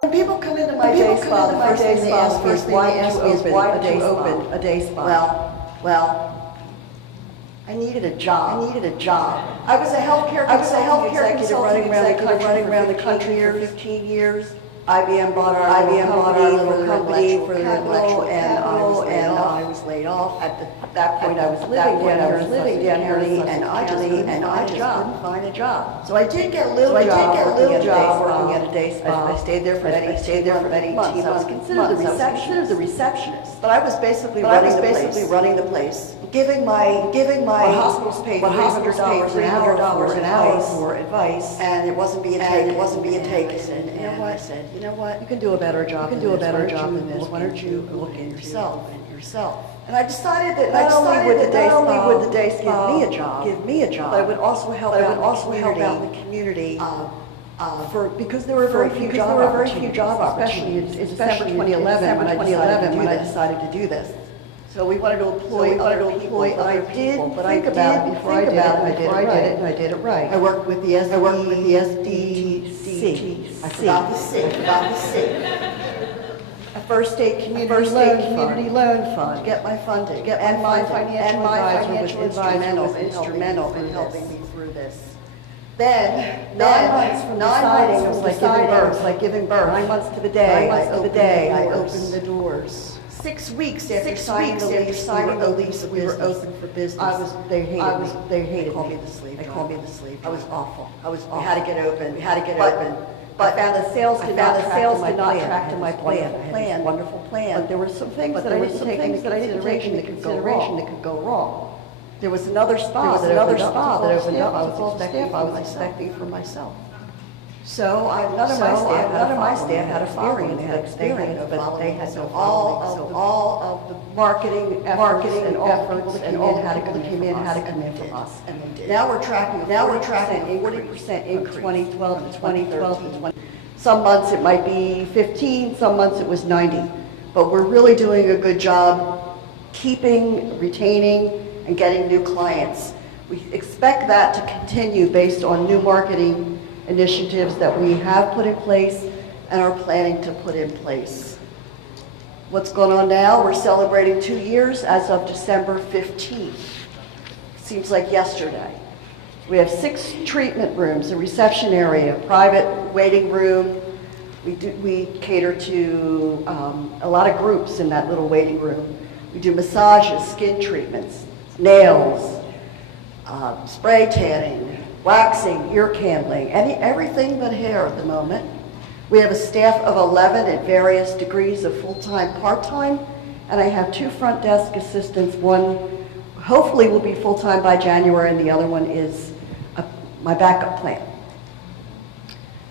When people come into my day spa, the first thing they ask me is, why did you open a day spa? Well, I needed a job. I was a healthcare executive running around the country for 15 years. IBM bought our little company for the intellectual capital, and I was laid off. At that point, I was living down here, and I just couldn't find a job. So I did get a little job working at a day spa. I stayed there for many months. I was considered the receptionist, but I was basically running the place, giving my hospitals paid $300 an hour for advice, and it wasn't being taken. I said, you know what? You can do a better job than this. Why don't you look in yourself? And I decided that not only would the day spa give me a job, but it would also help out the community. Because there were very few job opportunities, especially in 2011 when I decided to do this. So we wanted to employ other people, but I did before I did it, and I did it right. I worked with the SDTC. I forgot the C. A First State Community Loan Fund. Get my funding. And my financial advisor was instrumental in helping me through this. Then 9 months from deciding, it was like giving birth. 9 months to the day, I opened the doors. 6 weeks after signing the lease, we were open for business. They hated me. They called me the sleep. I was awful. We had to get open. But I found the sales did not track to my plan. I had this wonderful plan. But there were some things that I didn't take into consideration that could go wrong. There was another spa that opened up. I was expecting for myself. So none of my staff had experience, but they had all of the marketing efforts and all had to come in from us. Now we're tracking 40% increase 2012 to 2013. Some months it might be 15, some months it was 90. But we're really doing a good job keeping, retaining, and getting new clients. We expect that to continue based on new marketing initiatives that we have put in place and are planning to put in place. What's going on now? We're celebrating 2 years as of December 15th. Seems like yesterday. We have 6 treatment rooms, a reception area, a private waiting room. We cater to a lot of groups in that little waiting room. We do massages, skin treatments, nails, spray tanning, waxing, ear candling, everything but hair at the moment. We have a staff of 11 at various degrees of full-time, part-time, and I have 2 front desk assistants. One hopefully will be full-time by January, and the other one is my backup plan.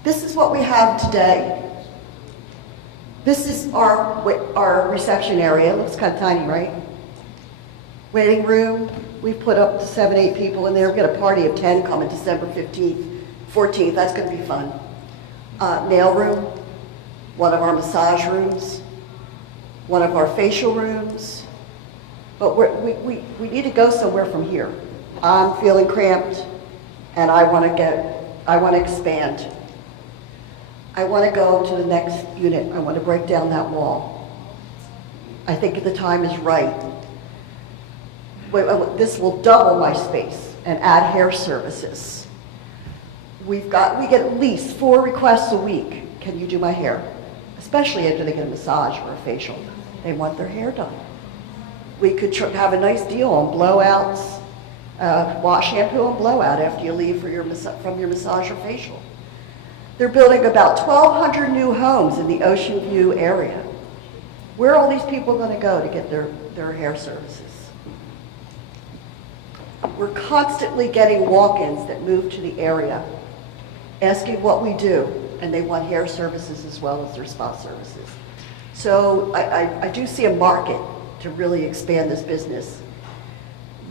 This is what we have today. This is our reception area. It looks kind of tiny, right? Waiting room. We've put up to 7, 8 people in there. We've got a party of 10 coming December 15th, 14th. That's going to be fun. Nail room, one of our massage rooms, one of our facial rooms. But we need to go somewhere from here. I'm feeling cramped, and I want to expand. I want to go to the next unit. I want to break down that wall. I think the time is right. This will double my space and add hair services. We get at least 4 requests a week. Can you do my hair? Especially after they get a massage or a facial. They want their hair done. We could have a nice deal on blowouts, shampoo and blowout after you leave from your massage or facial. They're building about 1,200 new homes in the Ocean View area. Where are all these people going to go to get their hair services? We're constantly getting walk-ins that move to the area, asking what we do, and they want hair services as well as their spa services. So I do see a market to really expand this business.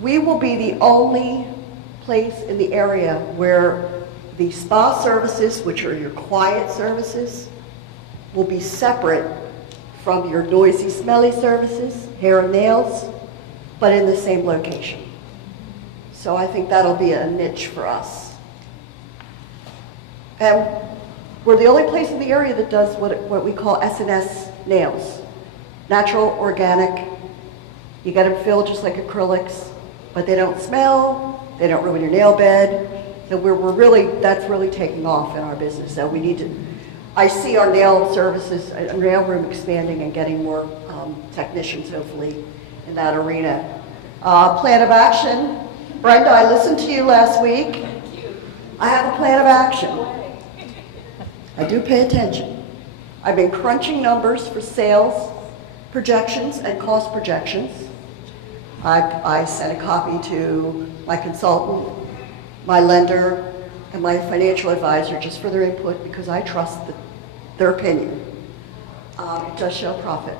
We will be the only place in the area where the spa services, which are your quiet services, will be separate from your noisy, smelly services, hair and nails, but in the same location. So I think that'll be a niche for us. And We're the only place in the area that does what we call S&S nails. Natural, organic. You get them filled just like acrylics, but they don't smell, they don't ruin your nail bed. So that's really taking off in our business. So we need to, I see our nail services, nail room expanding and getting more technicians hopefully in that arena. Plan of action. Brenda, I listened to you last week. I have a plan of action. I do pay attention. I've been crunching numbers for sales projections and cost projections. I sent a copy to my consultant, my lender, and my financial advisor just for their input because I trust their opinion. It does show profit,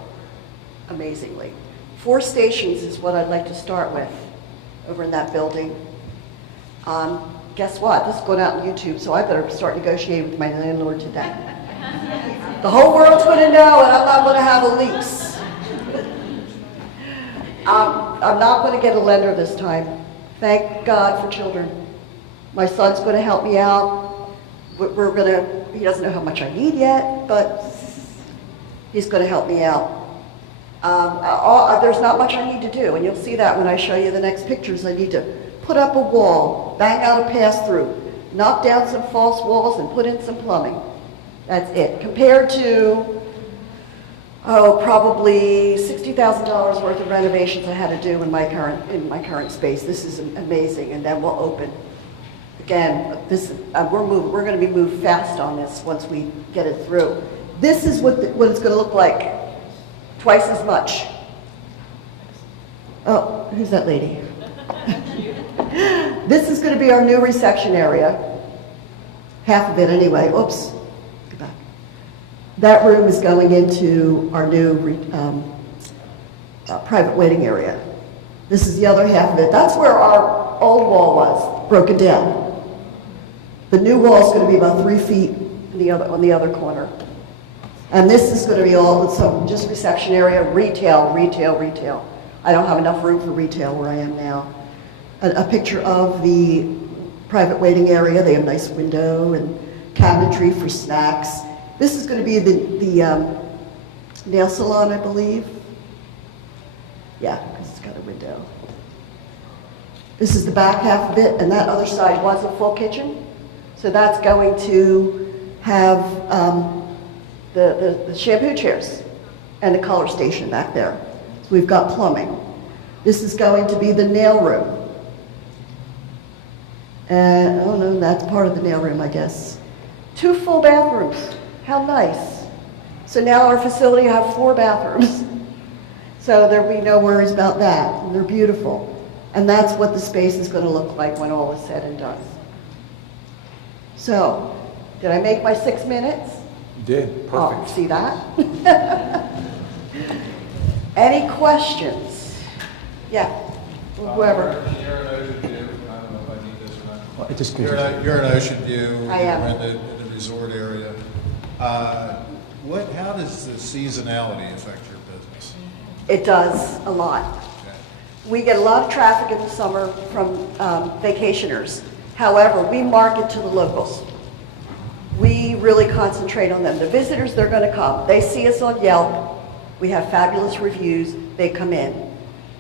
amazingly. 4 stations is what I'd like to start with over in that building. Guess what? This is going out on YouTube, so I better start negotiating with my landlord today. The whole world's going to know, and I'm not going to have a lease. I'm not going to get a lender this time. Thank God for children. My son's going to help me out. He doesn't know how much I need yet, but he's going to help me out. There's not much I need to do, and you'll see that when I show you the next pictures. I need to put up a wall, bang out a pass-through, knock down some false walls, and put in some plumbing. That's it. Compared to, probably $60,000 worth of renovations I had to do in my current space. This is amazing, and then we'll open. Again, we're going to be moved fast on this once we get it through. This is what it's going to look like. Twice as much. Oh, who's that lady? This is going to be our new reception area. Half of it anyway. Oops. Go back. That room is going into our new private waiting area. This is the other half of it. That's where our old wall was, broken down. The new wall is going to be about 3 feet on the other corner. And this is going to be all, so just reception area, retail. I don't have enough room for retail where I am now. A picture of the private waiting area. They have a nice window and cabinetry for snacks. This is going to be the nail salon, I believe. Yeah, because it's got a window. This is the back half of it, and that other side was a full kitchen. So that's going to have the shampoo chairs and the color station back there. So we've got plumbing. This is going to be the nail room. And, oh no, that's part of the nail room, I guess. 2 full bathrooms. How nice. So now our facility will have 4 bathrooms. So there'll be no worries about that. And they're beautiful. And that's what the space is going to look like when all is said and done. So, did I make my 6 minutes? You did. Perfect. Oh, see that? Any questions? Yeah, whoever. You're an Ocean View. I don't know if I need this or not. Well, it just You're an Ocean View. I am. You're in the resort area. How does the seasonality affect your business? It does a lot. Okay. We get a lot of traffic in the summer from vacationers. However, we market to the locals. We really concentrate on them. The visitors, they're going to come. They see us on Yelp. We have fabulous reviews. They come in.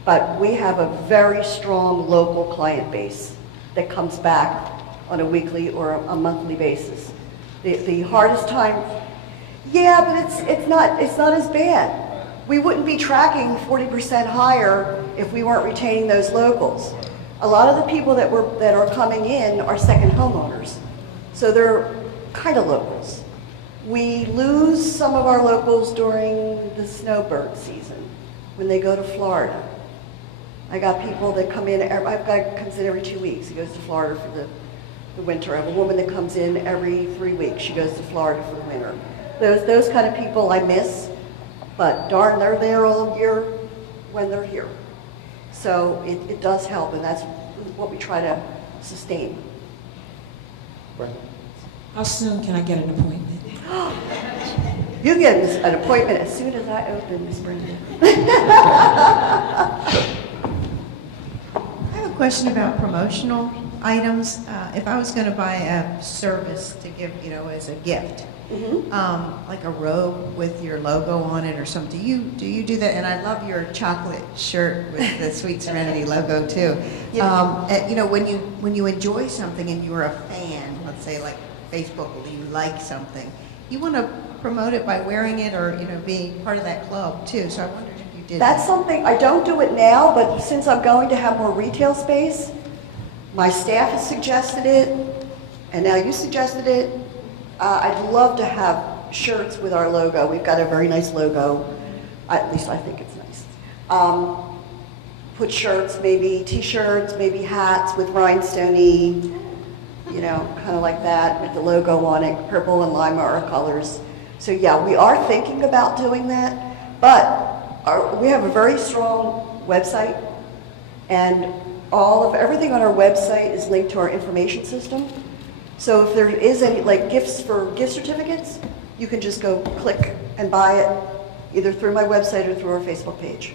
But we have a very strong local client base that comes back on a weekly or a monthly basis. The hardest time, yeah, but it's not as bad. We wouldn't be tracking 40% higher if we weren't retaining those locals. A lot of the people that are coming in are second homeowners, so they're kind of locals. We lose some of our locals during the snowbird season when they go to Florida. I got people that come in. I've got a guy comes in every 2 weeks. He goes to Florida for the winter. I have a woman that comes in every 3 weeks. She goes to Florida for the winter. Those kind of people I miss, but darn, they're there all year when they're here. So it does help, and that's what we try to sustain. Right. How soon can I get an appointment? You get an appointment as soon as I open, Miss Brenda. I have a question about promotional items. if I was going to buy a service to give, you know, as a gift, like a robe with your logo on it or something, do you do that? And I love your chocolate shirt with the Sweet Serenity logo too. You know, when you enjoy something and you're a fan, let's say like Facebook, you like something, you want to promote it by wearing it or, you know, being part of that club too. So I wondered if you did That's that. something, I don't do it now, but since I'm going to have more retail space, my staff has suggested it, and now you suggested it. I'd love to have shirts with our logo. We've got a very nice logo. At least I think it's nice. Put shirts, maybe t-shirts, maybe hats with rhinestone-y, you know, kind of like that with the logo on it. Purple and lime are our colors. So yeah, we are thinking about doing that, but we have a very strong website, and everything on our website is linked to our information system. So if there is any, like gifts for gift certificates, you can just go click and buy it either through my website or through our Facebook page.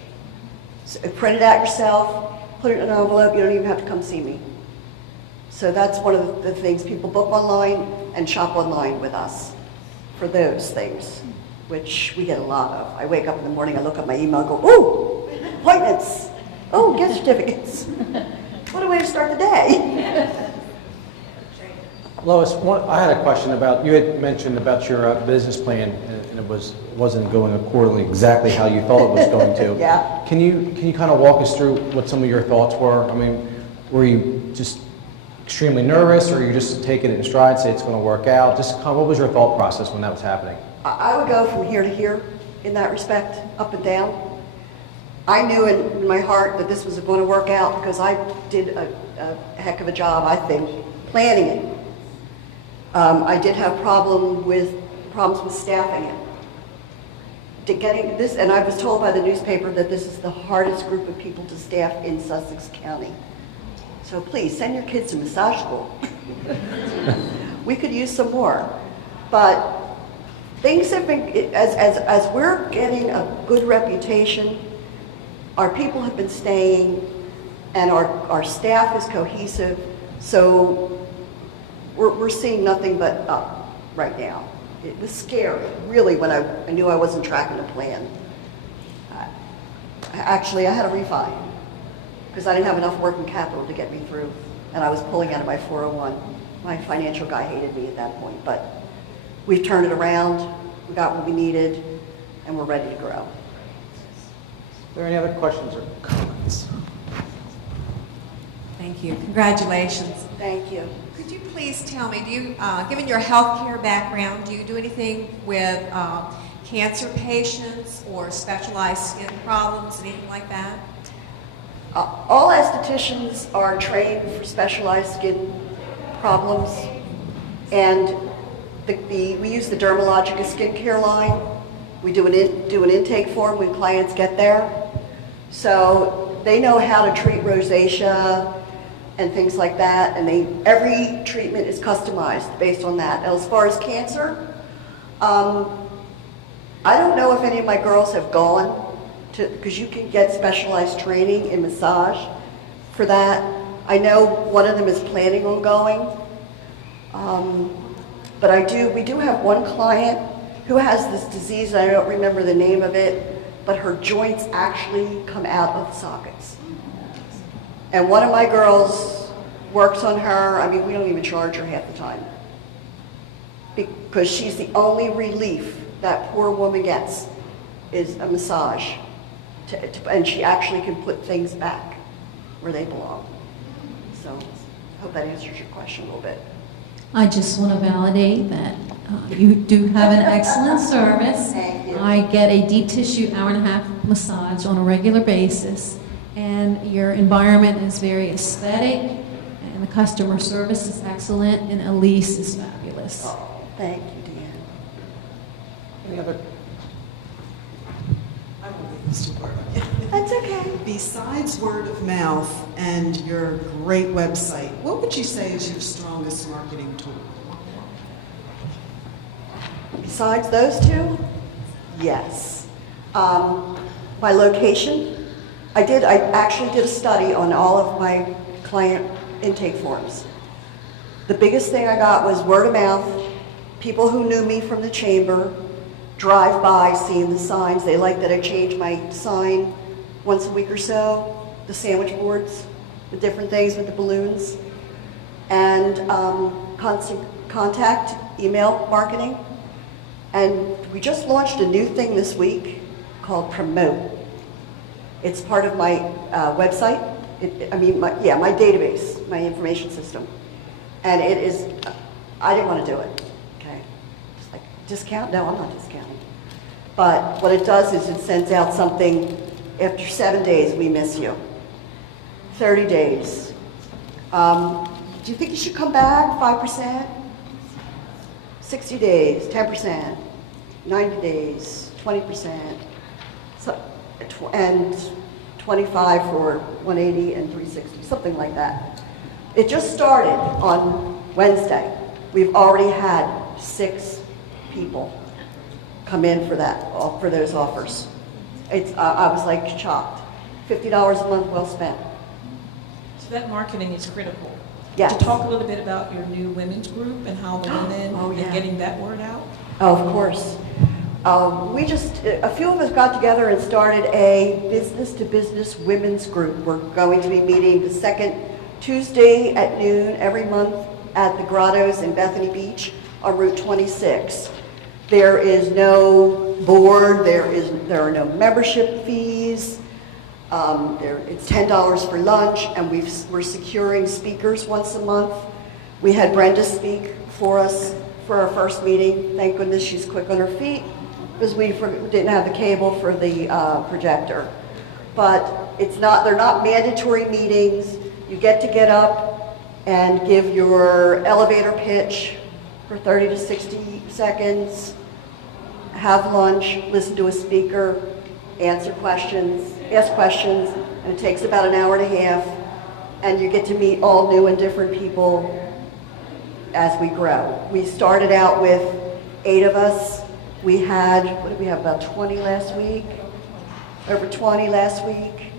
So print it out yourself, put it in an envelope, you don't even have to come see me. So that's one of the things, people book online and shop online with us for those things, which we get a lot of. I wake up in the morning, I look at my email and go, ooh, appointments, oh, gift certificates. What a way to start the day. Lois, I had a question about, you had mentioned about your business plan, and it wasn't going accordingly exactly how you thought it was going to. Yeah. Can you kind of walk us through what some of your thoughts were? I mean, were you just extremely nervous, or you just taking it in stride, say it's going to work out? Just kind of, what was your thought process when that was happening? I would go from here to here in that respect, up and down. I knew in my heart that this was going to work out because I did a heck of a job, I think, planning it. I did have problems with staffing it. To getting this, and I was told by the newspaper that this is the hardest group of people to staff in Sussex County. So please, send your kids to massage school. We could use some more. But things have been, as we're getting a good reputation, our people have been staying, and our staff is cohesive, so we're seeing nothing but up right now. It was scary, really, when I knew I wasn't tracking a plan. Actually, I had a refi because I didn't have enough working capital to get me through, and I was pulling out of my 401. My financial guy hated me at that point, but we've turned it around, we got what we needed, and we're ready to grow. Are there any other questions or comments? Thank you. Congratulations. Thank you. Could you please tell me, do you, given your healthcare background, do you do anything with cancer patients or specialized skin problems, anything like that? All estheticians are trained for specialized skin problems, and we use the Dermalogica skincare line. We do an intake form when clients get there, so they know how to treat rosacea and things like that, and every treatment is customized based on that. As far as cancer, I don't know if any of my girls have gone to, because you can get specialized training in massage for that. I know one of them is planning on going, but we do have one client who has this disease, and I don't remember the name of it, but her joints actually come out of the sockets. And one of my girls works on her. I mean, we don't even charge her half the time because she's the only relief that poor woman gets is a massage. And she actually can put things back where they belong. So I hope that answers your question a little bit. I just want to validate that you do have an excellent service. Thank you. I get a deep tissue hour-and-a-half massage on a regular basis, and your environment is very aesthetic, and the customer service is excellent, and Elise is fabulous. Oh, thank you, Deanne. Any other? I will leave this to Barbara. That's okay. Besides word of mouth and your great website, what would you say is your strongest marketing tool? Besides those two, yes. My location, I actually did a study on all of my client intake forms. The biggest thing I got was word of mouth. People who knew me from the chamber drive by seeing the signs. They like that I change my sign once a week or so, the sandwich boards, the different things with the balloons, and constant contact, email marketing. And we just launched a new thing this week called Promote. It's part of my website. My database, my information system. And it is, I didn't want to do it, okay? Just like, discount? No, I'm not discounting. But what it does is it sends out something, after 7 days, we miss you. 30 days. Do you think you should come back? 5%? 60 days, 10%, 90 days, 20%, and 25 for 180 and 360, something like that. It just started on Wednesday. We've already had 6 people come in for that, for those offers. I was like shocked. $50 a month well spent. So that marketing is critical. Yes. To talk a little bit about your new women's group and how the women yeah. and getting that word out. Oh, of course. A few of us got together and started a business-to-business women's group. We're going to be meeting the second Tuesday at noon every month at the Grottos in Bethany Beach on Route 26. There is no board, there are no membership fees. It's $10 for lunch, and we're securing speakers once a month. We had Brenda speak for us for our first meeting. Thank goodness she's quick on her feet, because we didn't have the cable for the projector. But they're not mandatory meetings. You get up and give your elevator pitch for 30 to 60 seconds, have lunch, listen to a speaker, ask questions, and it takes about an hour and a half, and you get to meet all new and different people as we grow. We started out with 8 of us. We had, about 20 last week? Over 20 last week,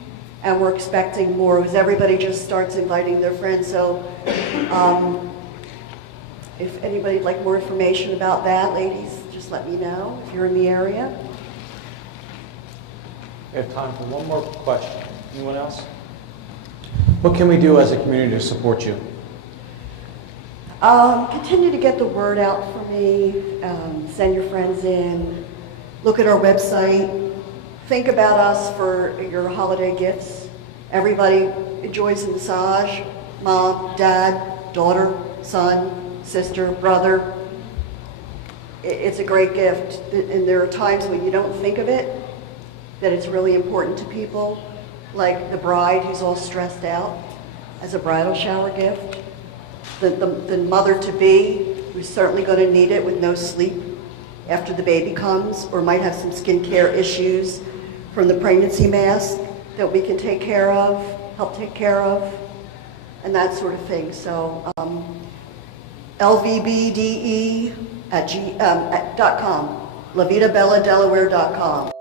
and we're expecting more, because everybody just starts inviting their friends. So if anybody'd like more information about that, ladies, just let me know if you're in the area. We have time for one more question. Anyone else? What can we do as a community to support you? Continue to get the word out for me. Send your friends in. Look at our website. Think about us for your holiday gifts. Everybody enjoys a massage. Mom, dad, daughter, son, sister, brother. It's a great gift. And there are times when you don't think of it, that it's really important to people, like the bride who's all stressed out as a bridal shower gift, the mother-to-be who's certainly going to need it with no sleep after the baby comes, or might have some skincare issues from the pregnancy mask that we can take care of, help take care of, and that sort of thing. So lvbde@.com, LaVitaBellaDelaware.com.